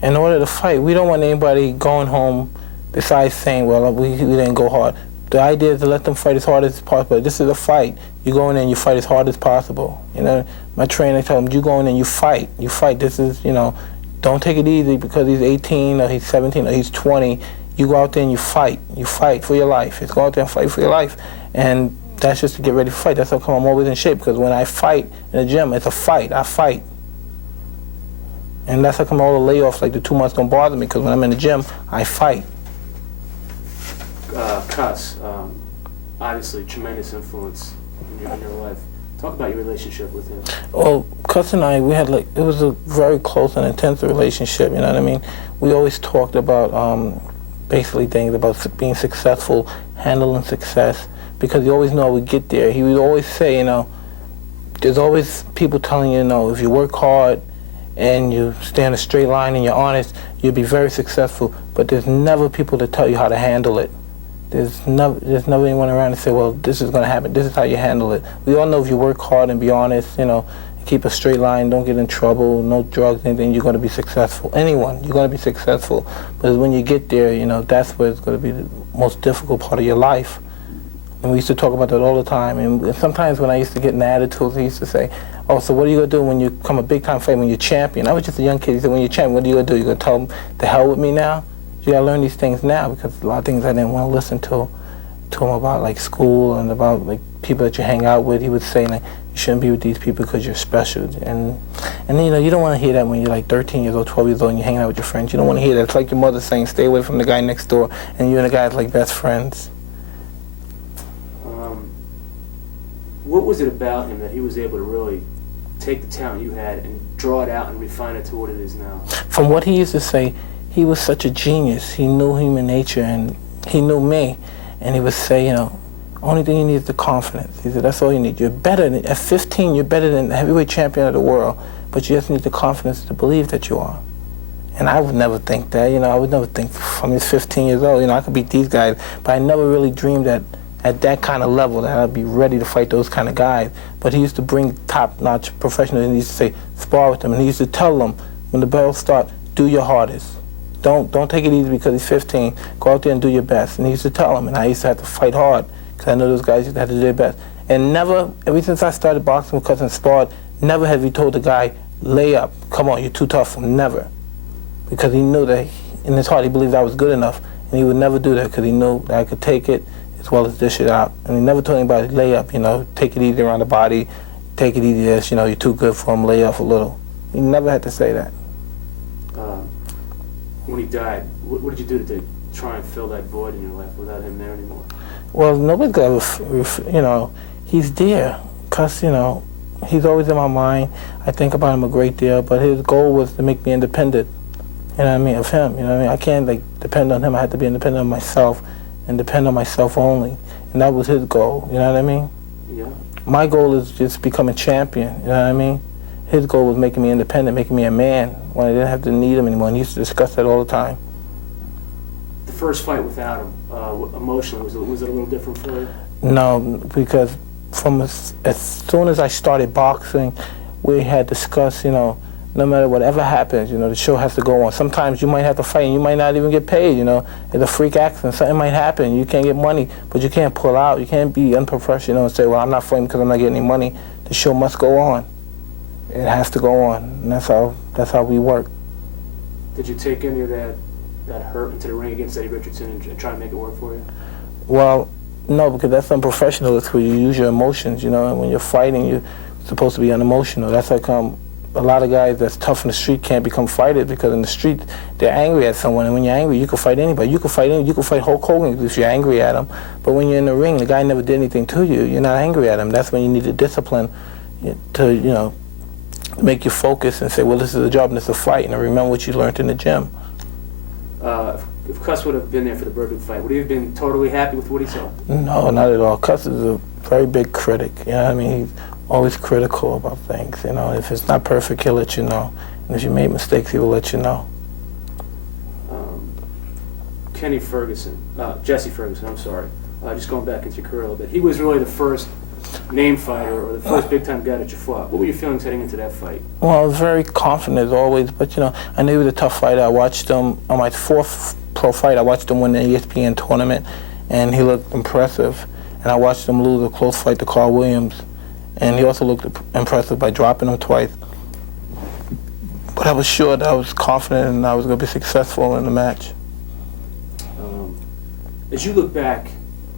in order to fight, we don't want anybody going home besides saying, well, we didn't go hard. The idea is to let them fight as hard as possible. This is a fight. You go in there and you fight as hard as possible. My trainer told him, you go in there and you fight. You fight. This is, don't take it easy because he's 18 or he's 17 or he's 20. You go out there and you fight. You fight for your life. It's go out there and fight for your life. And that's just to get ready to fight. That's how come I'm always in shape, because when I fight in the gym, it's a fight. I fight. And that's how come all the layoffs, like the 2 months, don't bother me, because when I'm in the gym, I fight. Cuss, obviously tremendous influence in your life. Talk about your relationship with him. Well, Cuss and I, we had it was a very close and intense relationship, you know what I mean? We always talked about basically things about being successful, handling success, because he always knew I would get there. He would always say, there's always people telling you, if you work hard and you stay in a straight line and you're honest, you'll be very successful. But there's never people to tell you how to handle it. There's never anyone around to say, well, this is going to happen. This is how you handle it. We all know if you work hard and be honest, keep a straight line, don't get in trouble, no drugs, anything, you're going to be successful. Anyone, you're going to be successful. But when you get there, that's where it's going to be the most difficult part of your life. And we used to talk about that all the time. And sometimes when I used to get in attitudes, he used to say, oh, so what are you going to do when you become a big-time fighter, when you're champion? I was just a young kid. He said, when you're champion, what are you going to do? You're going to tell them, to hell with me now? You got to learn these things now, because a lot of things I didn't want to listen to him about, like school and about like people that you hang out with. He would say, like, you shouldn't be with these people because you're special. And you don't want to hear that when you're like 13 years old, 12 years old, and you're hanging out with your friends. You don't want to hear that. It's like your mother saying, stay away from the guy next door, and you and the guy are like best friends. What was it about him that he was able to really take the talent you had and draw it out and refine it to what it is now? From what he used to say, he was such a genius. He knew human nature, and he knew me. And he would say, only thing you need is the confidence. He said, that's all you need. You're better than, at 15, you're better than the heavyweight champion of the world, but you just need the confidence to believe that you are. And I would never think that, I would never think, I mean, 15 years old, I could beat these guys, but I never really dreamed that at that kind of level that I'd be ready to fight those kind of guys. But he used to bring top-notch professionals, and he used to say, spar with them, and he used to tell them, when the battles start, do your hardest. don't take it easy because he's 15. Go out there and do your best. And he used to tell him, and I used to have to fight hard because I know those guys used to have to do their best. And never, ever since I started boxing with Cousin Spard, never have he told the guy, lay up, come on, you're too tough for him, never. Because he knew that in his heart he believed I was good enough, and he would never do that because he knew that I could take it as well as dish it out. And he never told anybody, lay up, take it easy around the body, take it easy this, you're too good for him, lay off a little. He never had to say that. When he died, what did you do to try and fill that void in your life without him there anymore? Well, nobody's got to, he's there, because, he's always in my mind. I think about him a great deal, but his goal was to make me independent, of him, I can't, depend on him. I had to be independent of myself and depend on myself only, and that was his goal, Yeah. My goal is just become a champion, His goal was making me independent, making me a man when I didn't have to need him anymore, and he used to discuss that all the time. The first fight without him, emotionally, was it a little different for you? No, because from as soon as I started boxing, we had discussed, no matter whatever happens, the show has to go on. Sometimes you might have to fight and you might not even get paid, It's a freak accident, something might happen, you can't get money, but you can't pull out, you can't be unprofessional and say, well, I'm not fighting because I'm not getting any money. The show must go on. It has to go on, and that's how we work. Did you take any of that hurt into the ring against Eddie Richardson and try to make it work for you? Well, no, because that's unprofessional. It's where you use your emotions, and when you're fighting, you're supposed to be unemotional. That's how come a lot of guys that's tough in the street can't become fighters, because in the street, they're angry at someone, and when you're angry, you can fight anybody. You can fight Hulk Hogan if you're angry at him, but when you're in the ring, the guy never did anything to you, you're not angry at him. That's when you need the discipline to, make you focus and say, well, this is a job and it's a fight, and remember what you learned in the gym. If Cuss would have been there for the Berbick fight, would he have been totally happy with what he saw? No, not at all. Cuss is a very big critic. He's always critical about things. If it's not perfect, he'll let you know. And if you made mistakes, he will let you know. Jesse Ferguson, I'm sorry. Just going back into your career a little bit. He was really the first name fighter or the first big-time guy that you fought. What were your feelings heading into that fight? Well, I was very confident as always, but I knew he was a tough fighter. I watched him on my fourth pro fight. I watched him win the ESPN tournament, and he looked impressive. And I watched him lose a close fight to Carl Williams, and he also looked impressive by dropping him twice. But I was sure that I was confident and I was going to be successful in the match. As you look back,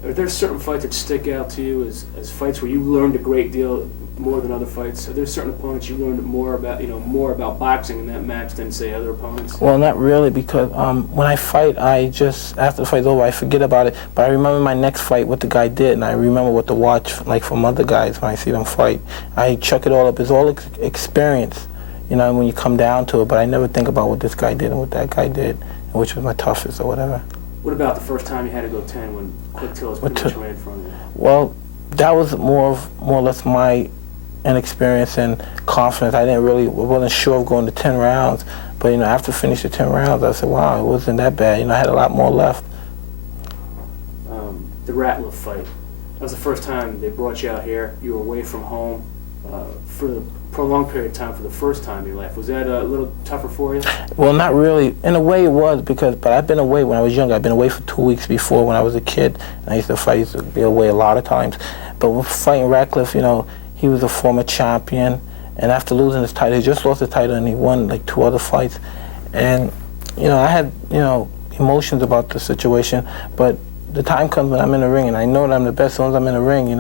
are there certain fights that stick out to you as fights where you learned a great deal more than other fights? Are there certain opponents you learned more about boxing in that match than, say, other opponents? Well, not really, because when I fight, after the fight's over, I forget about it. But I remember my next fight, what the guy did, and I remember what to watch, from other guys when I see them fight. I chuck it all up. It's all experience, when you come down to it. But I never think about what this guy did and what that guy did, and which was my toughest or whatever. What about the first time you had to go 10 when Quick Tillis pretty much ran from you? Well, that was more or less my inexperience and confidence. I wasn't sure of going to 10 rounds. But, after finishing the 10 rounds, I said, wow, it wasn't that bad. I had a lot more left. The Ratliff fight. That was the first time they brought you out here. You were away from home for a prolonged period of time for the first time in your life. Was that a little tougher for you? Well, not really. In a way it was, but I've been away when I was younger. I've been away for 2 weeks before when I was a kid. And I used to fight, I used to be away a lot of times. But with fighting Ratliff, he was a former champion. And after losing his title, he just lost the title and he won 2 other fights. And, I had, emotions about the situation. But the time comes when I'm in the ring and I know that I'm the best. As soon as I'm in the ring,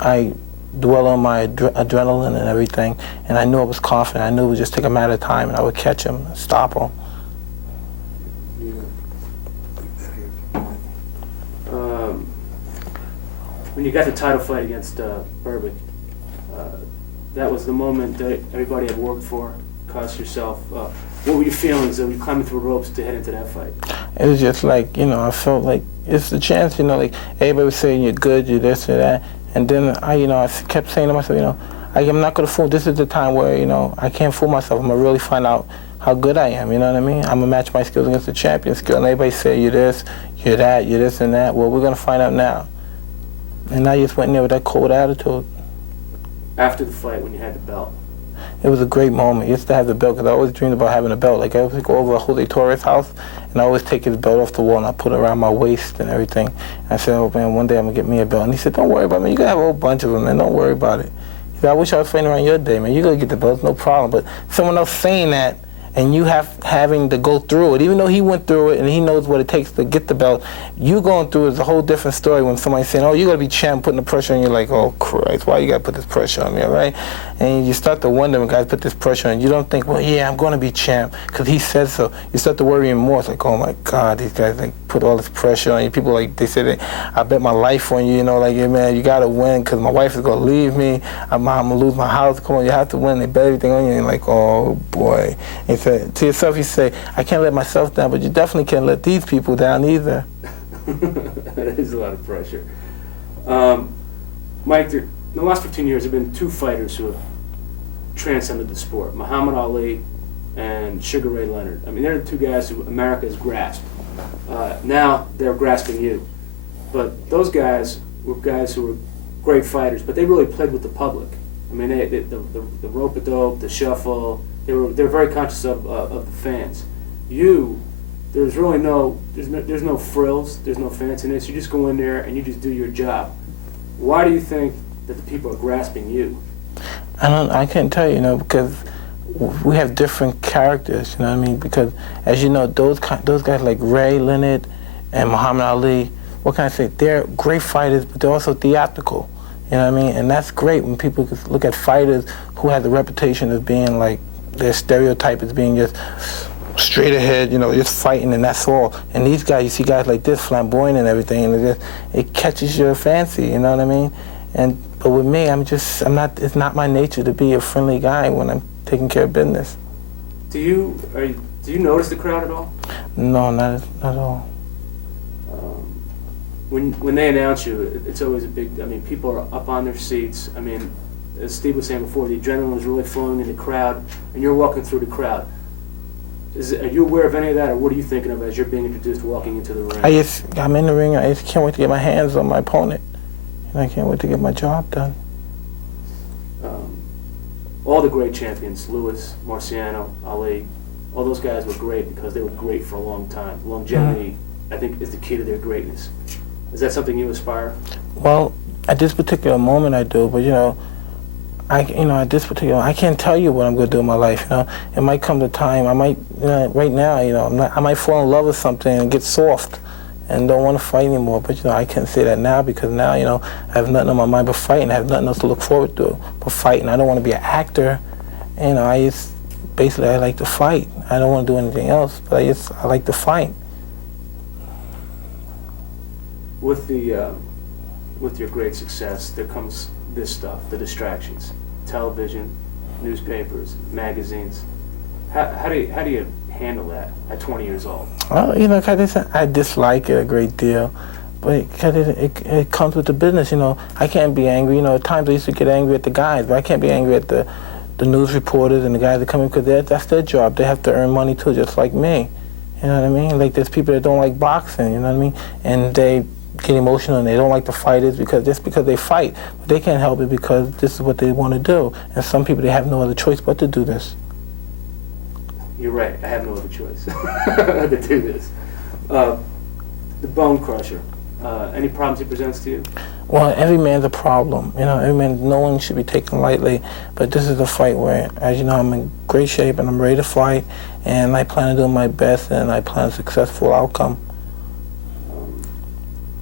I dwell on my adrenaline and everything, and I knew I was confident. I knew it would just take a matter of time, and I would catch him and stop him. When you got the title fight against Berbick, that was the moment that everybody had worked for, Cuss, yourself. What were your feelings as you climbing through the ropes to head into that fight? It was just I felt like it's the chance, everybody was saying you're good, you're this or that. And then I kept saying to myself, I'm not going to fool. This is the time where, I can't fool myself. I'm going to really find out how good I am, you know what I mean? I'm going to match my skills against the champion skill. And everybody say, you're this, you're that, you're this and that. Well, we're going to find out now. And I just went in there with that cold attitude. After the fight, when you had the belt, it was a great moment just to have the belt, because I always dreamed about having a belt. Like I always go over to Jose Torres' house, and I always take his belt off the wall and I put it around my waist and everything. And I said, oh man, one day I'm gonna get me a belt. And he said, don't worry about me. You can have a whole bunch of them, man. Don't worry about it. He said, I wish I was fighting around your day, man. You're gonna get the belt, no problem. But someone else saying that, and you having to go through it, even though he went through it and he knows what it takes to get the belt, you going through it is a whole different story when somebody's saying, oh, you got to be champ, putting the pressure on you, like, oh, Christ, why you got to put this pressure on me, all right? And you start to wonder when guys put this pressure on you. You don't think, well, yeah, I'm going to be champ because he said so. You start to worry even more. It's like, oh, my God, these guys like put all this pressure on you. People, like, they say, I bet my life on you, you know, like, yeah, man, you got to win because my wife is going to leave me. I'm going to lose my house. Come on, you have to win. They bet everything on you. And like, oh, boy. And so, to yourself, you say, I can't let myself down, but you definitely can't let these people down either. That is a lot of pressure. Mike, in the last 15 years, there have been two fighters who have transcended the sport, Muhammad Ali and Sugar Ray Leonard. I mean, they're the two guys who America has grasped. Now they're grasping you. But those guys were guys who were great fighters, but they really played with the public. I mean, the rope-a-dope, the shuffle, they're very conscious of the fans. There's no frills, there's no fanciness. You just go in there and you just do your job. Why do you think that the people are grasping you? I can't tell you, you know, because we have different characters, you know what I mean? Because as you know, those guys like Ray Leonard and Muhammad Ali, what can I say? They're great fighters, but they're also theatrical. You know what I mean? And that's great when people look at fighters who have the reputation of being like, their stereotype is being just straight ahead, you know, just fighting and that's all. And these guys, you see guys like this, flamboyant and everything, and it catches your fancy, you know what I mean? But with me, it's not my nature to be a friendly guy when I'm taking care of business. Do you notice the crowd at all? No, not at all. When they announce you, it's always a big, I mean, people are up on their seats. I mean, as Steve was saying before, the adrenaline is really flowing in the crowd, and you're walking through the crowd. Are you aware of any of that, or what are you thinking of as you're being introduced walking into the ring? I'm in the ring, I just can't wait to get my hands on my opponent, and I can't wait to get my job done. All the great champions, Lewis, Marciano, Ali, all those guys were great because they were great for a long time. Longevity, I think, is the key to their greatness. Is that something you aspire? Well, at this particular moment I do, but at this particular, I can't tell you what I'm going to do in my life. You know, it might come to time. I might, right now, I might fall in love with something and get soft, and don't want to fight anymore. But I can't say that now because now, I have nothing on my mind but fighting. I have nothing else to look forward to but fighting. I don't want to be an actor. I like to fight. I don't want to do anything else, but I like to fight. With your great success, there comes this stuff, the distractions, television, newspapers, magazines. How do you handle that at 20 years old? Well, I dislike it a great deal, but it comes with the business. I can't be angry. At times I used to get angry at the guys, but I can't be angry at the news reporters and the guys that come in because that's their job. They have to earn money too, just like me. You know what I mean? Like there's people that don't like boxing. You know what I mean? And they get emotional and they don't like the fighters because they fight, but they can't help it because this is what they want to do. And some people, they have no other choice but to do this. You're right. I have no other choice to do this. The Bonecrusher. Any problems he presents to you? Well, every man's a problem. Every man. No one should be taken lightly. But this is a fight where, as you know, I'm in great shape and I'm ready to fight, and I plan to do my best and I plan a successful outcome.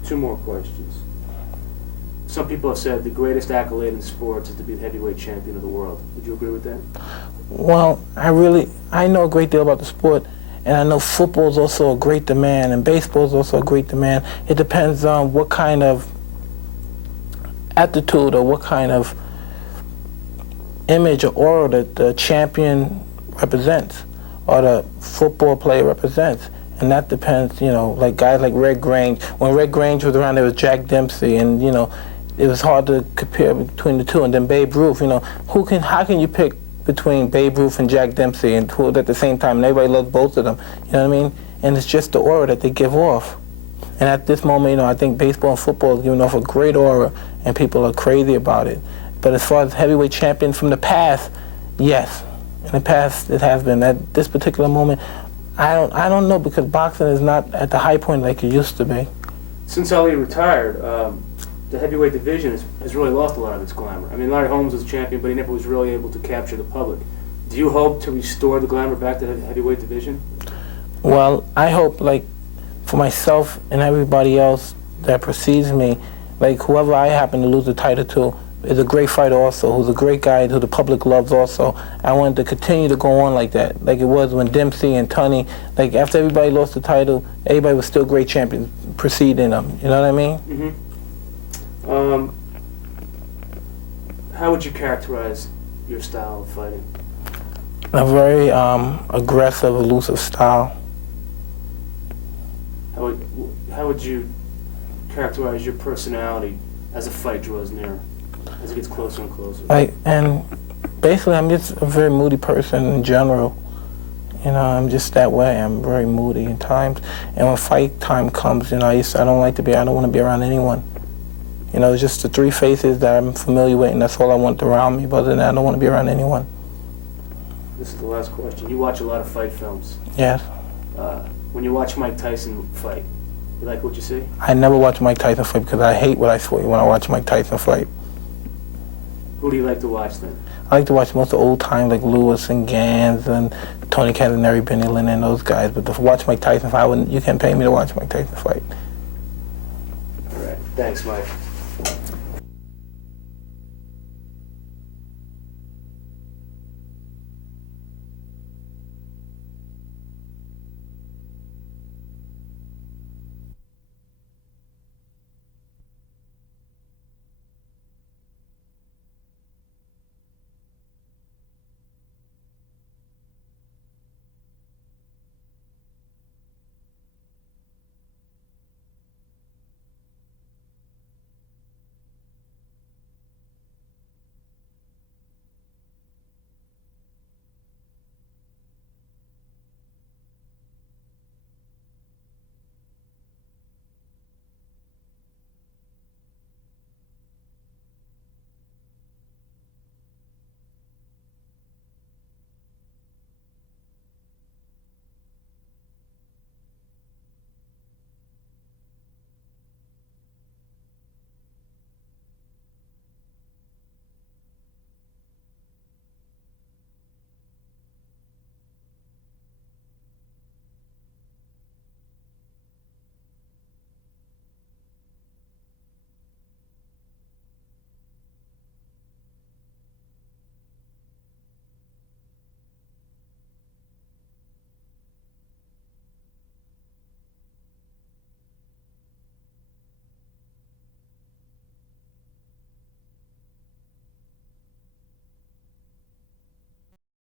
Two more questions. Some people have said the greatest accolade in sports is to be the heavyweight champion of the world. Would you agree with that? Well, I know a great deal about the sport, and I know football is also a great demand, and baseball is also a great demand. It depends on what kind of attitude or what kind of image or aura that the champion represents or the football player represents. And that depends, like guys like Red Grange. When Red Grange was around, there was Jack Dempsey, and it was hard to compare between the two. And then Babe Ruth, how can you pick between Babe Ruth and Jack Dempsey, and who at the same time? And everybody loves both of them. You know what I mean? And it's just the aura that they give off. And at this moment, I think baseball and football is giving off a great aura, and people are crazy about it. But as far as heavyweight champion from the past, Yes, in the past it has been. At this particular moment, I don't know, because boxing is not at the high point like it used to be. Since Ali retired, the heavyweight division has really lost a lot of its glamour. I mean, Larry Holmes was champion, but he never was really able to capture the public. Do you hope to restore the glamour back to the heavyweight division? Well, I hope, like, for myself and everybody else that precedes me, like, whoever I happen to lose the title to is a great fighter also, who's a great guy who the public loves also. I want to continue to go on like that, like it was when Dempsey and Tunney, like, after everybody lost the title, everybody was still great champions preceding them. You know what I mean? Mm-hmm. How would you characterize your style of fighting? A very aggressive, elusive style. How would you characterize your personality as a fight draws nearer, as it gets closer and closer? And basically, I'm just a very moody person in general. You know, I'm just that way. I'm very moody in times. And when fight time comes, you know, I don't want to be around anyone. You know, it's just the three faces that I'm familiar with, and that's all I want around me. But other than that, I don't want to be around anyone. This is the last question. You watch a lot of fight films. Yes. When you watch Mike Tyson fight, you like what you see? I never watch Mike Tyson fight because I hate what I see when I watch Mike Tyson fight. Who do you like to watch then? I like to watch most of the old time, like Lewis and Gans and Tony Cataneri, Benny Lynn, and those guys. But to watch Mike Tyson fight, you can't pay me to watch Mike Tyson fight. All right. Thanks, Mike.